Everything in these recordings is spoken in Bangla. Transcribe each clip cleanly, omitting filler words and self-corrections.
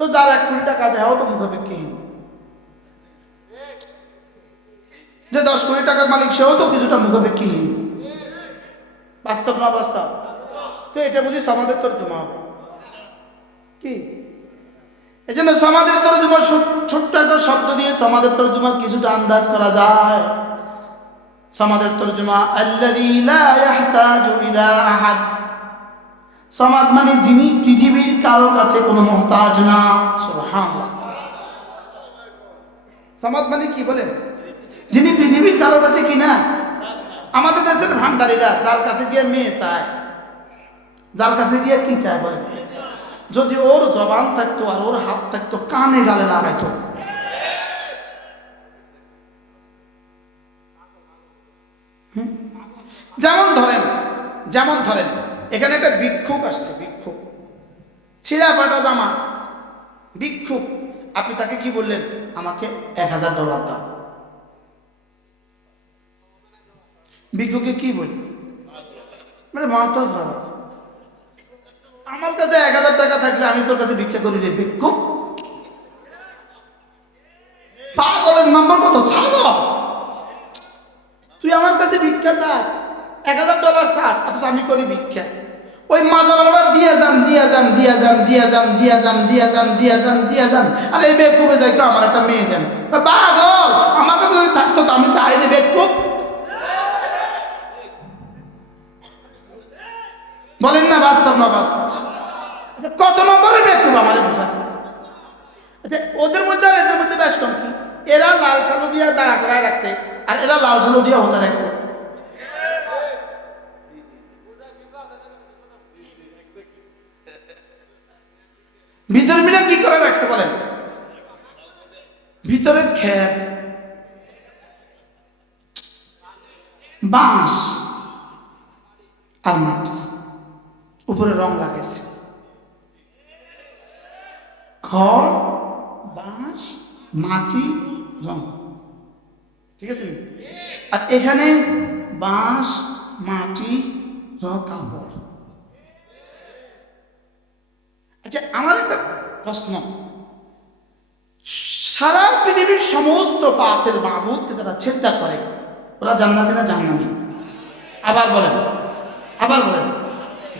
তো যার 1 কোটি টাকা আছে হ্যাঁ তো মুখাপেক্ষীহীন, যে 10 কোটি টাকার মালিক সেও তো কিছুটা মুখাপেক্ষীহীন। বাস্তব না বাস্তব? তো এটা বুঝি সমাজের তর্জমা হবে কি? এই জন্য সমাজের তর্জমা, ছোট্ট একটা শব্দ দিয়ে সমাজের তর্জমা কিছুটা আন্দাজ করা যায়। সমাজের তর্জমা আল্লাযী লা ইয়াহতাজু ইলা আহাদ। সমাজ মানে যিনি পৃথিবীর কারো কাছে কোনো মুহতাজ না। সুবহানাল্লাহ। সমাজ মানে কি বলেন? যিনি পৃথিবীর কারো কাছে কি না। আমাদের দেশের ভান্ডারীরা যার কাছে গিয়ে মেয়ে চায়, যার কাছে গিয়ে কি চায় বলেন? যদি ওর জবান থাকতো আর ওর হাত থাকতো কানে গালে লাগাইতো। যেমন ধরেন এখানে একটা ভিক্ষুক আসছে, ভিক্ষুক, ছিঁড়া ফাটা জামা, ভিক্ষুক। আপনি তাকে কি বললেন? আমাকে $1000 দাও। ভিক্ষুকে কি বললেন? মানে মাথা খারাপ। আমার কাছে 1000 টাকা থাকলে আমি তোর কাছে ভিক্ষা করি রে ভিক্ষুক? পাগলের নম্বর কত? ছাগল। তুই আমার কাছে ভিক্ষা চাস, $1000 চাস, অথচ আমি করি ভিক্ষা। ওই মাজারওয়ালা দিয়ে যান। আর এই বেকুবে যাই আমার একটা মেয়ে দেন। পাগল, আমার কাছে যদি থাকতো তো আমি চাই রে বেকুব। বলেন না বাস্তব না বাস্তব? কত নম্বরের বেকুব আমার বোঝা? আচ্ছা, ওদের মধ্যে আর এদের মধ্যে বেশ কম কি? এরা লাল সালু দিয়ে দাঁড়া করায় রাখছে, আর এরা লাল সালু দিয়ে হতে রাখছে। ভিতর মিলে কি করে রাখছে বলেন? ভিতরে খের, বাঁশ আর মাটি, উপরে রং লাগাইছে। খড়, বাঁশ, মাটি, রং, ঠিক আছে? আর এখানে বাঁশ, মাটি, রং, কাপড়। আচ্ছা, আমার একটা প্রশ্ন, সারা পৃথিবীর সমস্ত পাপের মাবুদকে তারা চেষ্টা করে, ওরা জান্নাতি না জাহান্নামী? আবার বলেন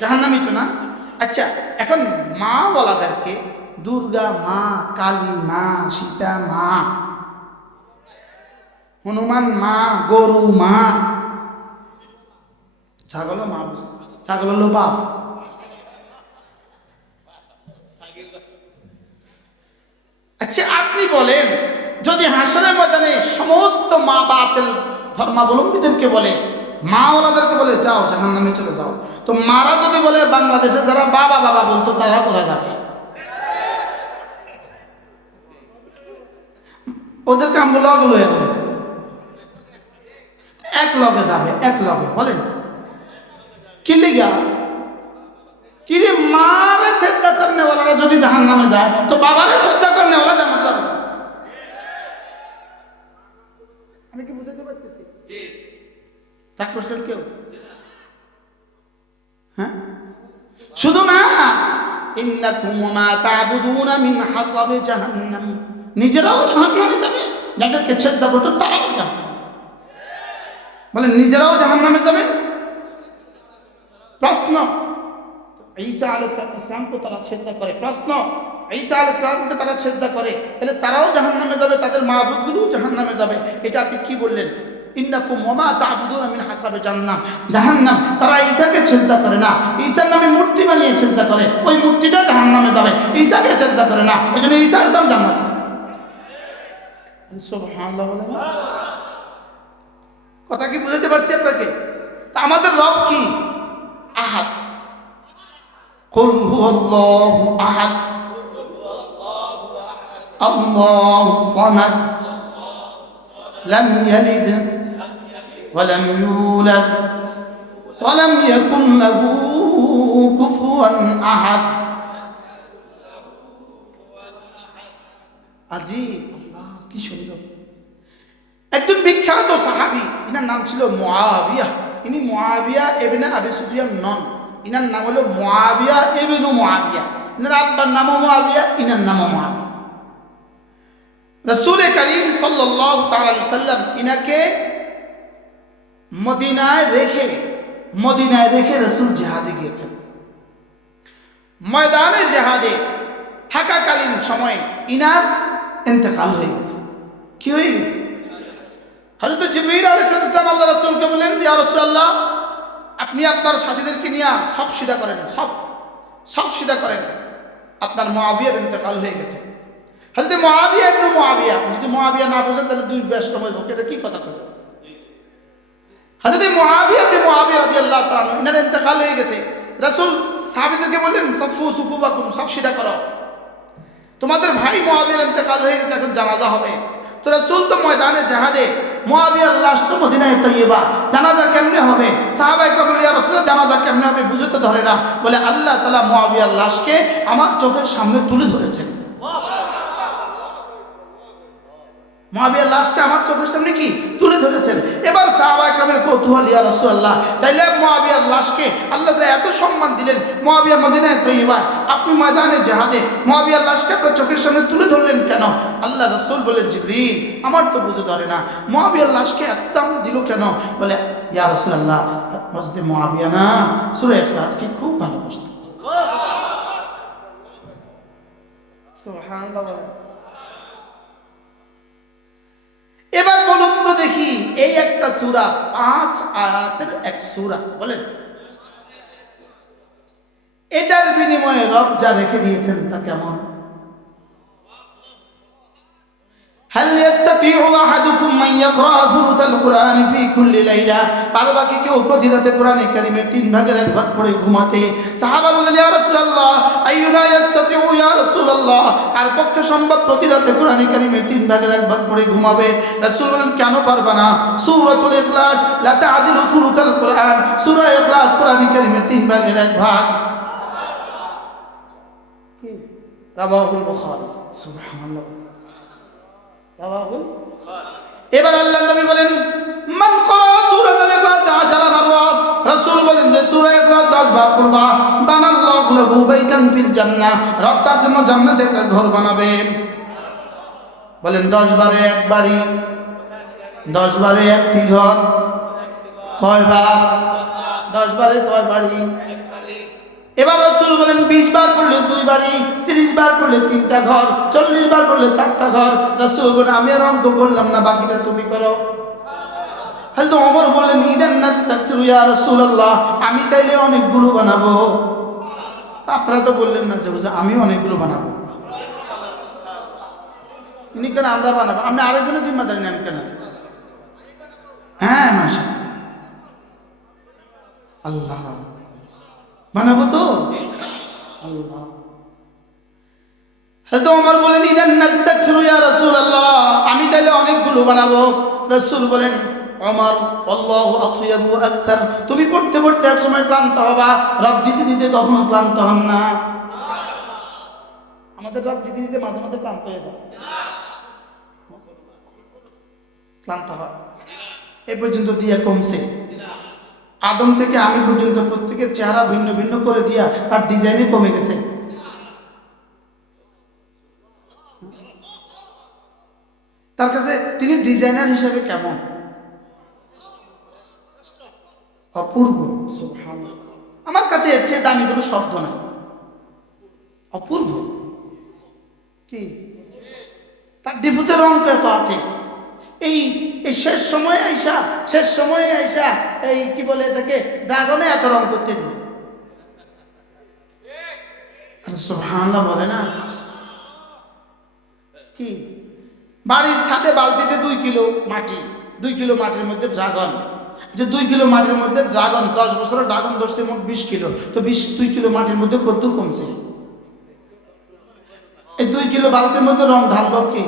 জাহান্নামী তো না? আচ্ছা, এখন মা বলাদেরকে দুর্গা মা, কালী মা, সীতা মা, হনুমান মা, গরু মা, ছাগল মা, ছাগল হলো বাপ। আচ্ছা, আপনি বলেন, যদি হাসরের ময়দানে সমস্ত মা বাতিল ধর্মাবলম্বীদেরকে বলে, মা ওনাদেরকে বলে যাও জাহান্নামে চলে যাও, তো মারা যদি বলে বাংলাদেশে যারা বাবা বাবা বলতো তারা কোথায় যাবে? ওদের কামগুলো এক লগে যাবে, এক লগে। বলেন কি লিগা? কিরে, মারে চেষ্টা করনে ওয়ালারা যদি জাহান্নামে যায়, তো বাবারে চেষ্টা করনে ওয়ালা জান্নাতে যাবে। আমি কি বুঝাতে পারতেছি? তা করছেন কেউ? হ্যাঁ, শুধু না, ইন্নাকুম ওয়া মা তা'বুদুনা মিন হাসাবি জাহান্নাম, নিজেরাও জাহান্নামে যাবে, যাদেরকে চেষ্টা করতো তারাও যাবে। বলেন নিজেরাও জাহান্নামে যাবে। প্রশ্ন, ঈসা আলাইহিস সালামকে তারা চেষ্টা করে, প্রশ্ন, ঈসা আলাইহিস সালামকে তারা চেষ্টা করে, তাহলে তারাও জাহান্নামে যাবে, তাদের মাবুদগুলোও জাহান্নামে যাবে। এটা আপনি কি বললেন? ইন্নাকুম ওয়া মা তা'বুদুনা মিন হাসাবি জাহান্নাম। তারা ঈসাকে চেষ্টা করে না, ঈসার নামে মূর্তি বানিয়ে চেষ্টা করে, ওই মূর্তিটা জাহান্নামে যাবে, ঈসাকে চেষ্টা করে না, ওই জন্য ঈসা ইসলাম জান্নাতে। সুবহানাল্লাহ বলেন। কথা কি বুঝাতে পারছি আপনাকে? তা আমাদের রব কি? আহাদ। কুল হুয়াল্লাহু আহাদ আল্লাহুস সামাদ লাম ইয়ালিদ ওয়া লাম ইউলাদ ওয়া লাম ইয়াকুন লাহু কুফুয়ান আহাদ। আজীব, আল্লাহ কি সুন্দর। একজন বিখ্যাত সাহাবী, ইনার নাম ছিল মুআবিয়া। ইনি মুআবিয়া ইবনে আবি সুফিয়ান নন, ইনার নাম হলো মুআবিয়া ইবনে মুআবিয়া। ইনার আব্বার নামও মুআবিয়া, ইনার নামও মুআবিয়া। রাসূল করিম সাল্লাল্লাহু তাআলা আলাইহি সাল্লাম ইনাকে মদিনায় রেখে রাসূল জিহাদে গিয়েছেন। ময়দানে জিহাদে থাকাকালীন সময়ে ইনার ইন্তেকাল হয়ে গেছে। কি হয়ে গেছে? হযরত জিবরীল আলাইহিস সালাম আল্লাহ রাসূলকে বললেন, ইয়া রাসূলুল্লাহ, আপনি আপনার সাথীদেরকে নিয়ে সব সিধা করেন, সব সিধা করেন, আপনার মুআবিয়ার ইন্তেকাল হয়ে গেছে। হযরত মুআবিয়া ইবনে মুআবিয়া, যদি মুআবিয়া না বুঝেন তাহলে দুই ব্যাস সময় হোক, এটা কি কথা কয়? হযরত মুআবিয়া ইবনে মুআবিয়া রাদিয়াল্লাহু তাআলা ইনার ইন্তেকাল হয়ে গেছে। রাসূল সাহাবীদেরকে বললেন, সুফুবাকুম, সব সিধা করো, তোমাদের ভাই মুআবিয়ার ইন্তেকাল হয়ে গেছে, এখন জানাজা হবে। তো রাসূল তো ময়দানে জিহাদে, মুআবিয়ার লাশ তো মদিনায়ে তাইয়্যিবা, জানাজা কেমনে হবে? সাহাবায়ে কেরাম বললেন, ইয়া রাসূলুল্লাহ, জানাজা কেমনে হবে বুঝে তো ধরে না। বলে, আল্লাহ তাআলা মুআবিয়ার লাশকে আমার চোখের সামনে তুলে ধরেছেন। মুআবিয়ার লাশকে আমার চোখের সামনে কি তুলে ধরেছেন। এবার সাহাবায়ে কেরামের কৌতূহল, ইয়া রাসূলুল্লাহ, তাইলে মুআবিয়ার লাশকে আল্লাহ তাআলা এত সম্মান দিলেন, মুআবিয়া মদিনায়ে তাইয়্যিবা, আপনি ময়দানে জিহাদে মুআবিয়ার লাশকে আপনার চোখের সামনে তুলে ধরলেন কেন? আল্লাহ রাসূল বলেন, জিবরিল, আমার তো বুঝে ধরে না, মুআবিয়ার লাশকে একদম দিল কেন? বলে, ইয়া রাসূলুল্লাহ, হযরত মুআবিয়া না সূরা ইখলাসকে খুব ভালোবাসত। সুবহানাল্লাহ। এবার বলুন তো দেখি, এই একটা সূরা 5 আয়াতের এক সূরা, বলেন, এটার বিনিময়ে রব যা রেখে দিয়েছেন তা কেমন? হাল ইয়াস্তাতিউ আহাদুকুম মান ইয়াকরা সুলুসাল কুরআন ফি কুল্লি লাইলা, পারবা কি কেউ প্রতি রাতে কোরআনে কারীমের 3 ভাগের 1 ভাগ পড়ে ঘুমাতে? সাহাবা বললেন, ইয়া রাসূলুল্লাহ, আইয়ুনা ইয়াস্তাতিউ ইয়া রাসূলুল্লাহ, আর পক্ষে সম্ভব প্রতি রাতে কোরআনে কারীমের 3 ভাগের 1 ভাগ পড়ে ঘুমাবে? রাসূল বলেন, কেন পারবা না? সূরাতুল ইখলাস লা তা'দিলু সুলুসাল কুরআন, সূরা ইখলাস কোরআনে কারীমের 3 ভাগের 1 ভাগ। কি? রাওয়াহুল বুখারী। সুবহানাল্লাহ। এবার আল্লাহর নবী বলেন, মান ক্বারা সূরাতুল ইখলাস 10 মাররা, রাসূল বলেন যে সূরা ইখলাস 10 বার পড়বা, বানাল্লাহু লাহু বাইতান ফিল জান্নাহ, রব তার জন্য জান্নাতে একটা ঘর বানাবে। বলেন 10 বারে এক বাড়ি, 10 বারে একটি ঘর, কয় বার? 10 বারে কয় বাড়ি? এবার রাসূল বলেন 20 বার পড়লে 2 বাড়ি, 30 বার পড়লে 3টা ঘর, 40 বার পড়লে 4টা ঘর। রাসূল বলেন, আমি আর অঙ্ক করলাম না, বাকিটা তুমি করো। হযরত ওমর বললেন, ইদান নাস্তাগফিরু ইয়া রাসূলুল্লাহ, আমি তাইলে অনেকগুলো বানাবো। আপনারা তো বললেন না যে আমি অনেকগুলো বানাবো, ইনি কেন আমরা বানাবো? আপনি আরেকজনের জিম্মাদারি নেন কেন? হ্যাঁ, মাশাআল্লাহ, আল্লাহ বানাবো তো আল্লাহ। হযরত ওমর বলেন, ইদান নাস্তাগফিরু ইয়া রাসূলুল্লাহ, আমি তাইলে অনেকগুলো বানাবো। রাসূল বলেন, ওমর, আল্লাহু আতয়াবু আকতার, তুমি পড়তে পড়তে এক সময় ক্লান্ত হবা, রব দিতে দিতে কখনো ক্লান্ত হন না। আমাদের রব দিতে দিতে মাঝে মাঝে ক্লান্ত হয়ে যায়, ক্লান্ত হয়। এই পর্যন্ত দিয়া কমছে, আদম থেকে আমি পর্যন্ত প্রত্যেকের চেহারা ভিন্ন ভিন্ন করে দিয়া তার ডিজাইনে কমে গেছে। তার কাছে তিনি ডিজাইনার হিসেবে কেমন? অপূর্ব। সুবহানাল্লাহ। আমার কাছে এর চেয়ে দামি কোনো শব্দ নাই, অপূর্ব। কি তার ডিফুতের রং কত আছে! এই শেষ সময়ে আইসা এই কি বলে এটাকে, ড্রাগনে এত রং করতে দিন। সুবহানাল্লাহ বলে না? কি বাড়ির ছাদে বালতিতে 2 কিলো মাটি, 2 কিলো মাটির মধ্যে ড্রাগন, যে 2 কিলো মাটির মধ্যে ড্রাগন, 10 বছরের ড্রাগন ধরছে মোট 20 কিলো, তো 2 কিলো মাটির মধ্যে কত কমছে? এই 2 কিলো বালতির মধ্যে রং ঢাললো কে?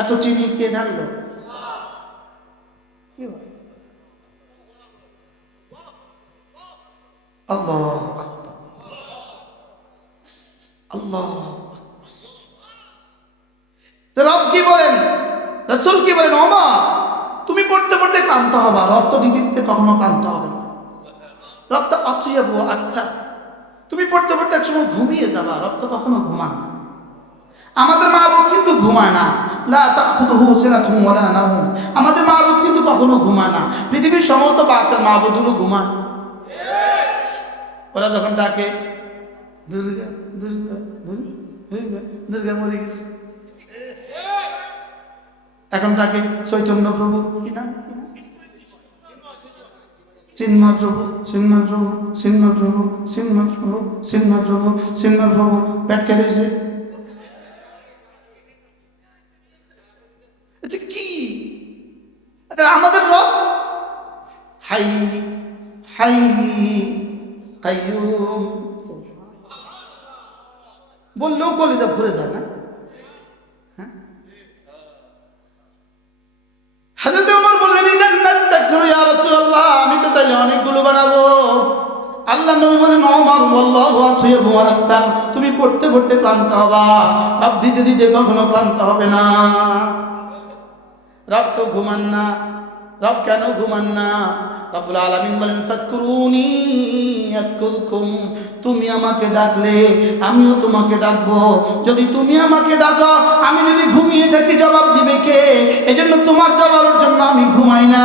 এত চিনি কে ঢাললো? কি বলে? আল্লাহ আকবার, আল্লাহ। রব কি বলেন, রাসূল কি বলেন, ওমর তুমি পড়তে পড়তে ক্লান্ত হবা, রব তো দিতে দিতে কখনো ক্লান্ত হবে না। রব তো আতয়াবু আকতার, তুমি পড়তে পড়তে একসময় ঘুমিয়ে যাবা, রব তো কখনো ঘুমান না। আমাদের মাহবুব কিন্তু ঘুমায় না, লা তাখুযুহু সিনাতুন ওয়ালা নাওম। আমাদের মাহবুব কিন্তু কখনো ঘুমায় না। পৃথিবীর সমস্ত বাতের মাহবুবগুলো ঘুমায়। ওরা যখন ডাকে দুর্গা দুর্গা দুর্গা দুর্গা মরে গেছে, এখন ডাকে চৈতন্য প্রভু, কি নাম, চিন্ময় প্রভু, চিন্ময় প্রভু, চিন্ময় প্রভু, চিন্ময় প্রভু, চিন্ময় প্রভু, চিন্ময় প্রভু। পেট কেটেছে কি? আমাদের রব হাই হাই কাইয়ুম বললেও কলিজা ভরে যায় না। হযরত ওমর বললেন, ইদান নাস্তাকসিরু ইয়া রাসূলুল্লাহ, আমি তো তাইলে অনেকগুলো বানাবো। আল্লাহ নবী বলেন, ওমর ওয়াল্লাহু আতইয়ুবু আকতার, তুমি পড়তে পড়তে ক্লান্ত হবা, রব দিতে দিতে কখনো ক্লান্ত হবে না। রব তো ঘুমান না। রব কেন ঘুমান না? রব্বুল আলামিন বলেন, ফাযকুরুনি আযকুরকুম, তুমি আমাকে ডাকলে আমিও তোমাকে ডাকবো। যদি তুমি আমাকে ডাকো, আমি যদি ঘুমিয়ে থাকি, জবাব দিবে কে? এজন্য তোমার জবাবের জন্য আমি ঘুমাই না।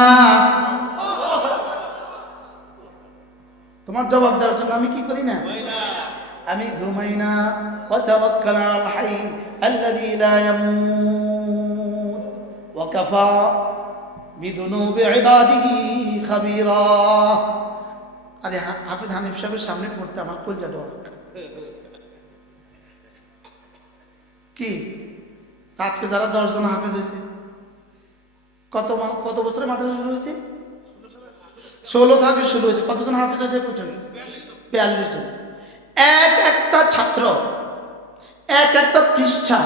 তোমার জবাব দেওয়ার জন্য আমি কি করি না? আমি ঘুমাই না। ওয়া তাওয়াক্কাল আলাল হাই আল্লাযী লা ইয়ামুত ওয়া কাফা বিযুনুবি ইবাদিহি খাবীরা। আরে হাফেজ হানিফ সাহেবের সামনে পড়তে আমার কলজা ডর। কি আজকে যারা 10 জন হাফেজ হয়েছে, কত বছরের মাদ্রাসা শুরু হয়েছে? 16 থেকে শুরু হয়েছে। কতজন হাফেজ হয়েছে পর্যন্ত? 42 জন। এক একটা ছাত্র, এক একটা পৃষ্ঠা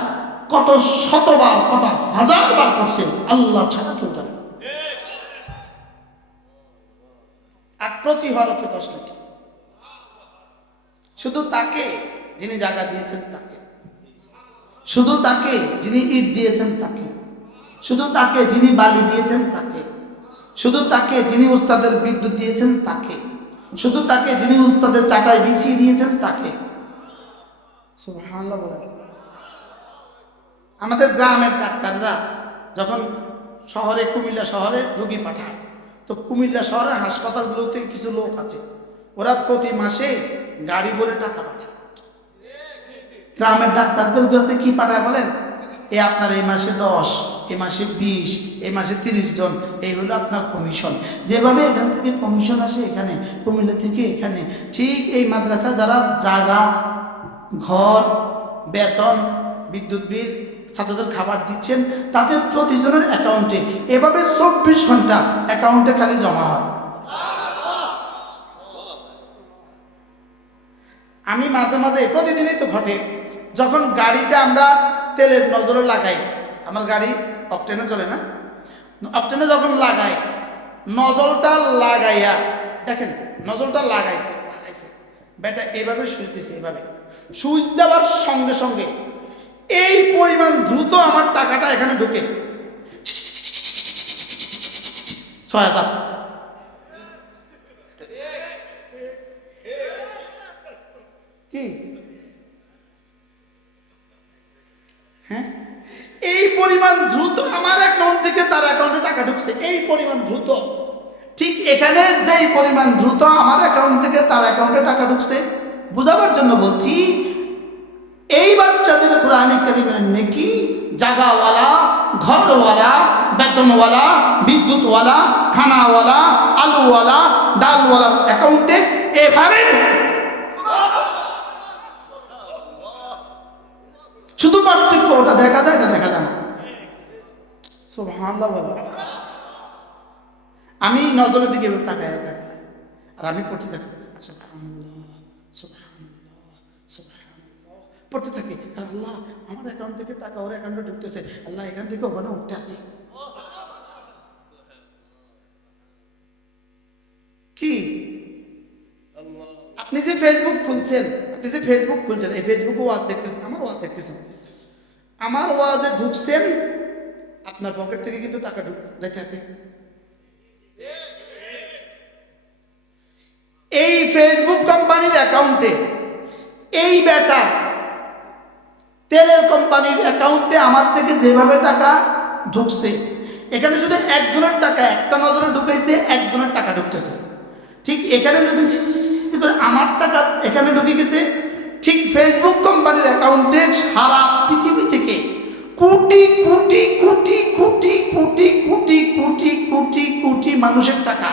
কত শতবার, কত হাজারবার পড়ছে, আল্লাহ ছাড়া কেউ জানে। আর প্রতি হরফে 10 টাকা। শুধু তাকে যিনি জায়গা দিয়েছেন তাকে, শুধু তাকে যিনি ইট দিয়েছেন তাকে, শুধু তাকে যিনি বালি দিয়েছেন তাকে, শুধু তাকে যিনি উস্তাদের বিদ্যুৎ দিয়েছেন তাকে, শুধু তাকে যিনি উস্তাদের চাটাই বিছিয়ে দিয়েছেন তাকে। সুবহানাল্লাহ বলেন। আমাদের গ্রামের ডাক্তাররা যখন শহরে, কুমিল্লা শহরে রোগী পাঠায়, তো কুমিল্লা শহরের হাসপাতালগুলোতে কিছু লোক আছে, ওরা প্রতি মাসে গাড়ি ভরে টাকা পাঠায়। গ্রামের ডাক্তারদের কাছে কি পাঠায় বলেন? আপনার এই মাসে 10, এই মাসে 20, এই মাসে 30 জন, এই হলো আপনার কমিশন। যেভাবে এখান থেকে কমিশন আসে এখানে, কুমিল্লা থেকে এখানে, ঠিক এই মাদ্রাসা যারা জায়গা, ঘর, বেতন, বিদ্যুৎ বিল, ছাত্রদের খাবার দিচ্ছেন, তাদের প্রতিজনের অ্যাকাউন্টে এভাবে 24 ঘন্টা অ্যাকাউন্টে খালি জমা হয়। আমি মাঝে মাঝে, প্রতিদিনই তো ঘটে, যখন গাড়িটা আমরা তেলের নজরে লাগাই, আমার গাড়ি অকটেনে চলে না, অকটেনে যখন লাগাই, নজলটা লাগাইয়া দেখেন, নজলটা লাগাইছে, বেটা এইভাবে সুইচ দিছে, এইভাবে সুইচ দেওয়ার সঙ্গে সঙ্গে এই পরিমাণ দ্রুত আমার টাকাটা এখানে ঢুকে 6000। কি হ্যাঁ, এই পরিমাণ দ্রুত আমার অ্যাকাউন্ট থেকে তার অ্যাকাউন্টে টাকা ঢুকছে, এই পরিমাণ দ্রুত। ঠিক এখানে যেই পরিমাণ দ্রুত আমার অ্যাকাউন্ট থেকে তার অ্যাকাউন্টে টাকা ঢুকছে, বুঝাবার জন্য বলছি, এই বাচ্চাদের কোরআনে কারিমের নেকি জায়গাওয়ালা, ঘরওয়ালা, বেতনওয়ালা, বিদ্যুৎওয়ালা, খানাওয়ালা, আলুওয়ালা, ডালওয়ালার অ্যাকাউন্টে এভাবে শুধু পার্থক্য ওটা দেখা যায়, এটা দেখা যায় না। সুবহানাল্লাহ বলে। আমি নজরের দিকে তাকায় থাকি আর আমি পড়তে থাকি, সুবহানাল্লাহ সুবহানাল্লাহ সুবহানাল্লাহ পড়তে থাকি। আর আল্লাহ, আমার অ্যাকাউন্ট থেকে টাকা ওর অ্যাকাউন্টে ঢুকতেছে, আল্লাহ এখান থেকে ওখানে উঠতে আসে। কি আপনি যে ফেসবুক খুলছেন, এই ফেসবুকে ওয়াজ দেখতেছেন, আমার ওয়াজ দেখতেছেন, আমার ওয়াজে ঢুকছেন, আপনার পকেট থেকে কিন্তু টাকা যাইতে আছে। এই ফেসবুক কোম্পানির অ্যাকাউন্টে এই বেটা তেলের কোম্পানির অ্যাকাউন্টে আমার থেকে যেভাবে টাকা ঢুকছে, এখানে শুধু একজনের টাকা একটা নজরে ঢুকেছে, একজনের টাকা ঢুকতেছে। ঠিক এখানে যখন আমার টাকা এখানে ঢুকে গেছে, ঠিক ফেসবুক কোম্পানির অ্যাকাউন্টে সারা পৃথিবী থেকে কোটি কোটি কোটি কোটি কোটি কোটি কোটি কোটি কোটি মানুষের টাকা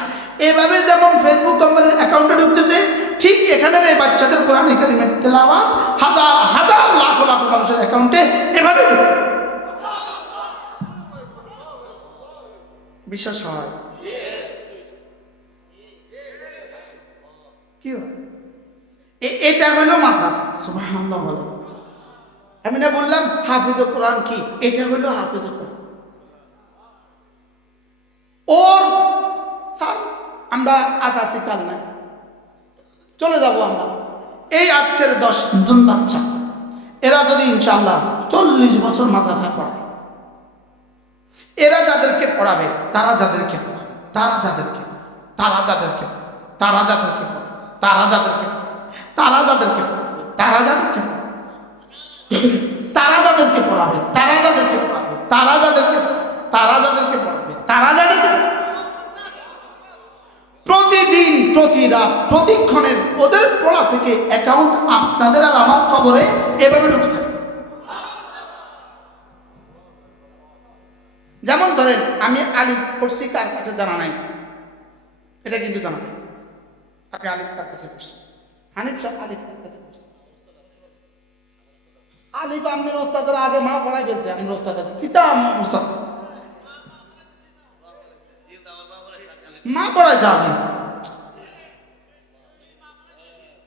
এভাবে যেমন ফেসবুক কোম্পানির অ্যাকাউন্টে ঢুকতেছে, ঠিক এখানে এই বাচ্চাদের কোরআন কারীমের তেলাওয়াত হাজার হাজার লাখ লাখ মানুষের অ্যাকাউন্টে এভাবে ঢুকছে। বিশ্বাস হয়? কি হয়? এটা হলো মাদ্রাসা। সুবহানাল্লাহ বলে। আমি না বললাম হাফিজুল কোরআন কি? এটা হলো হাফিজুল কোরআন। ওর স্যার আমরা আজ আছি কাল নাই, চলে যাব আমরা। এই আজকের 10 জন বাচ্চা, এরা যদি ইনশাআল্লাহ 40 বছর মাদ্রাসা পড়ে, এরা যাদেরকে পড়াবে, তারা যাদেরকে পড়াবে, তারা যাদেরকে তারা যাদেরকে তারা যাদেরকে তারা যাদেরকে তারা যাদেরকে তারা যাদেরকে তারা যাদেরকে পড়াবে, তারা যাদেরকে পড়াবে, তারা যাদেরকে তারা যাদেরকে পড়াবে, তারা যাদেরকে প্রতিদিন প্রতি রাত প্রতিক্ষণের ওদের পড়া থেকে অ্যাকাউন্ট আপনাদের আর আমার খবরে এভাবে ঢুকতে থাকে। যেমন ধরেন আমি আলিফ পড়ছি, কার কাছে জানা নাই, এটা কিন্তু জানা নাই। আপনি আলিফ কার কাছে পড়ছেন? হানিফ সাহেব আলিফ কার কাছে পড়ছেন? আলিফ আপনার ওস্তাদের আগে মা পড়াই গেছে, আমি ওস্তাদ আছি কিতাব ওস্তাদ মা পড়াইছে। আপনি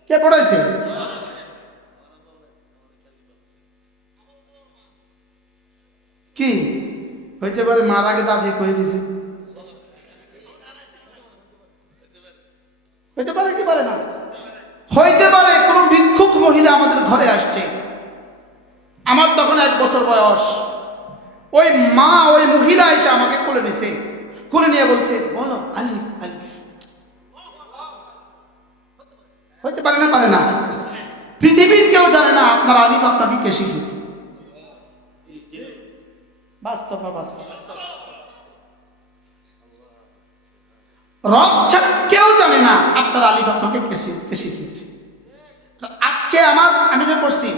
কে পড়াইছে? কি হইতে পারে মার আগে দাবি কয়ে দিছে, হইতে পারে কি পারে না, হইতে পারে কোনো ভিক্ষুক মহিলা আমাদের ঘরে আসছে, আমার তখন 1 বছর বয়স, ওই মা ওই মহিলা এসে আমাকে কোলে নিছে, কোলে নিয়ে বলছে বলো আলিফ আলিফ। হইতে পারে না, পারে না? পৃথিবীর কেউ জানে না আপনার আলিফ আপনাকে কে শিখিয়েছে। বাস্তব না বাস্তব? রব ছাড়া কেউ জানে না আপনার আলিফ আপনাকে কে শিখিয়েছে। আজকে আমি যে পড়ছি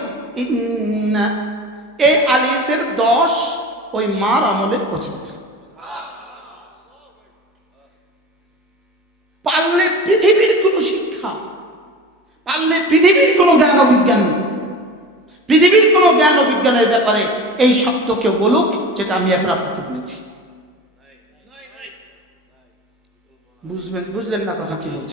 এই আলিফের 10 ওই মার আমলে পৌঁছেছে। পারলে পৃথিবীর কোন শিক্ষা, পারলে পৃথিবীর কোন জ্ঞান ও বিজ্ঞান, পৃথিবীর কোন জ্ঞান ও বিজ্ঞানের ব্যাপারে এই সত্য কেউ বলুক যেটা আমি এখন আপনাকে বলেছি। বুঝলেন না কথা কি বলছি?